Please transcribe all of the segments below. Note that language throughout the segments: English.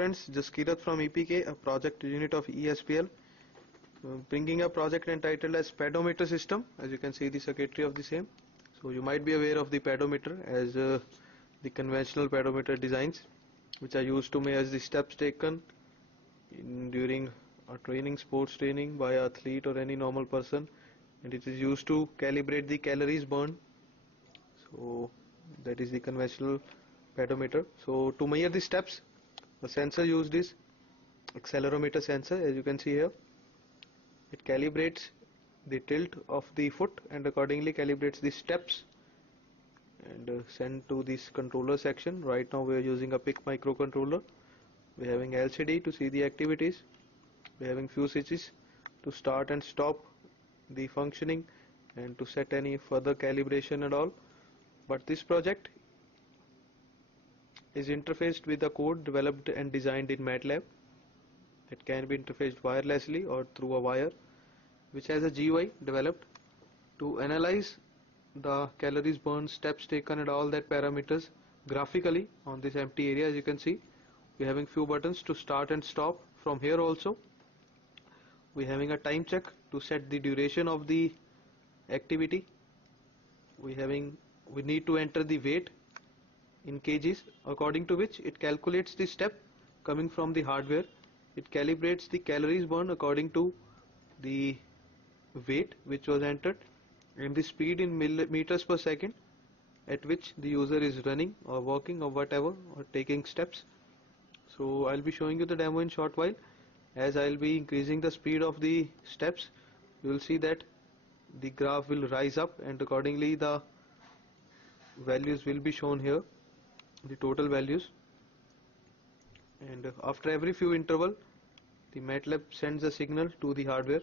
friends, Jaskirat from EPK, a project unit of ESPL, bringing a project entitled as pedometer system. As you can see the circuitry of the same. So you might be aware of the pedometer as the conventional pedometer designs, which are used to measure the steps taken during a training, sports training by an athlete or any normal person, and it is used to calibrate the calories burned. So that is the conventional pedometer. So to measure the steps, the sensor used is accelerometer sensor. As you can see here, it calibrates the tilt of the foot and accordingly calibrates the steps and send to this controller section. Right now we are using a PIC microcontroller. We are having LCD to see the activities. We are having few switches to start and stop the functioning and to set any further calibration and all. But this project is interfaced with a code developed and designed in MATLAB. It can be interfaced wirelessly or through a wire, which has a GUI developed to analyze the calories burned, steps taken and all that parameters graphically on this empty area. As you can see, we are having few buttons to start and stop. From here also we are having a time check to set the duration of the activity. We need to enter the weight in kgs, according to which it calculates the step coming from the hardware. It calibrates the calories burned according to the weight which was entered and the speed in meters per second at which the user is running or walking or whatever or taking steps. So I'll be showing you the demo in short while. As I'll be increasing the speed of the steps, you will see that the graph will rise up and accordingly the values will be shown here, the total values. And after every few interval, the MATLAB sends a signal to the hardware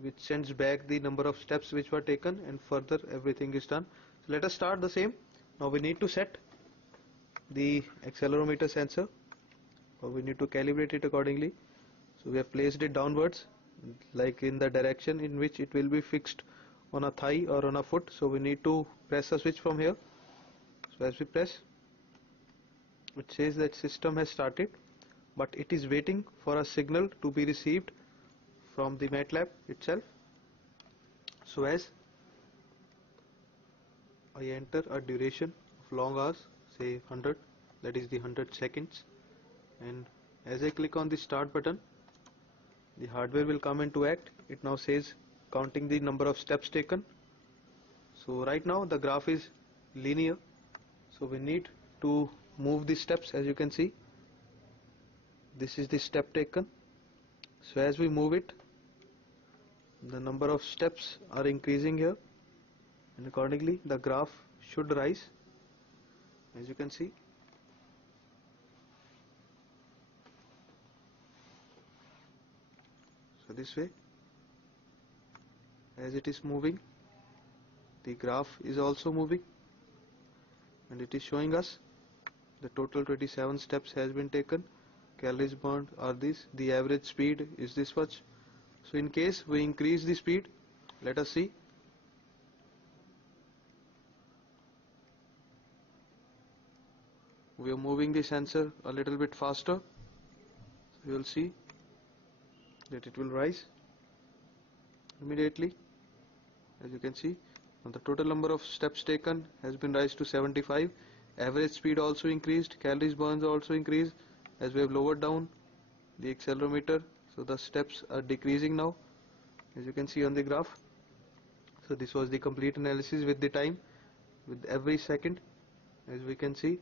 which sends back the number of steps which were taken, and further everything is done. So let us start the same. Now we need to set the accelerometer sensor, or we need to calibrate it accordingly. So we have placed it downwards, like in the direction in which it will be fixed on a thigh or on a foot. So we need to press a switch from here. So as we press, it says that system has started, but it is waiting for a signal to be received from the MATLAB itself. So as I enter a duration of long hours, say 100, that is the 100 seconds, and as I click on the start button, the hardware will come into act. It now says counting the number of steps taken. So right now the graph is linear, so we need to move the steps. As you can see, this is the step taken. So as we move it, the number of steps are increasing here and accordingly the graph should rise, as you can see. So this way, as it is moving, the graph is also moving and it is showing us the total 27 steps has been taken. Calories burned are these, the average speed is this much. So in case we increase the speed, let us see. We are moving the sensor a little bit faster, so you will see that it will rise immediately. As you can see, the total number of steps taken has been raised to 75. Average speed also increased, calories burned also increased as we have lowered down the accelerometer. So the steps are decreasing now, as you can see on the graph. So this was the complete analysis with the time, with every second. As we can see,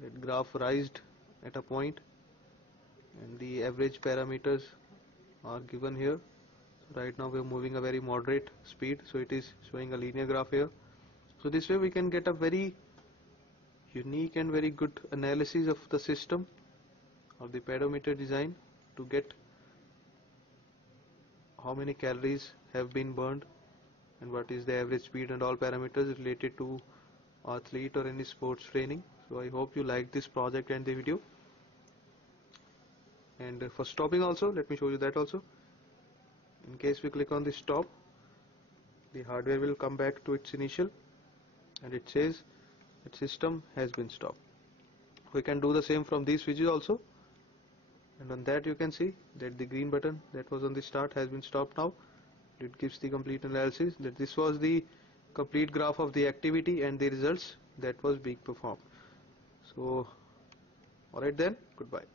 that graph rised at a point and the average parameters are given here. So right now we are moving a very moderate speed, so it is showing a linear graph here. So this way we can get a very unique and very good analysis of the system of the pedometer design to get how many calories have been burned and what is the average speed and all parameters related to athlete or any sports training. So I hope you liked this project and the video. And for stopping also, let me show you that also. In case we click on the stop, the hardware will come back to its initial and it says that system has been stopped. We can do the same from these switches also, and on that you can see that the green button that was on the start has been stopped now. It gives the complete analysis that this was the complete graph of the activity and the results that was being performed. So alright then, goodbye.